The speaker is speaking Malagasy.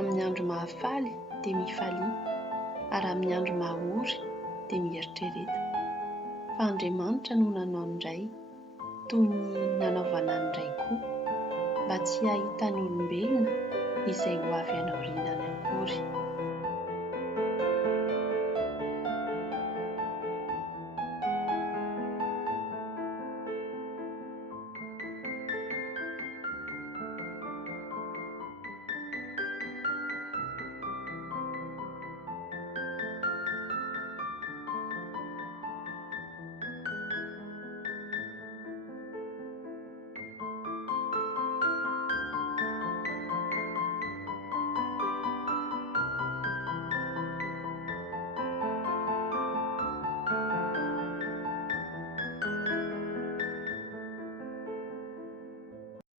Amin'ny andro mahafaly dia mifalia, ary amin'ny andro mahaory dia mieritrereta. Fa Andriamanitra no nanao indray, toy ny nanaovana indray koa, mba tsy hahitany olombelona izay ho avy any aorianany akory.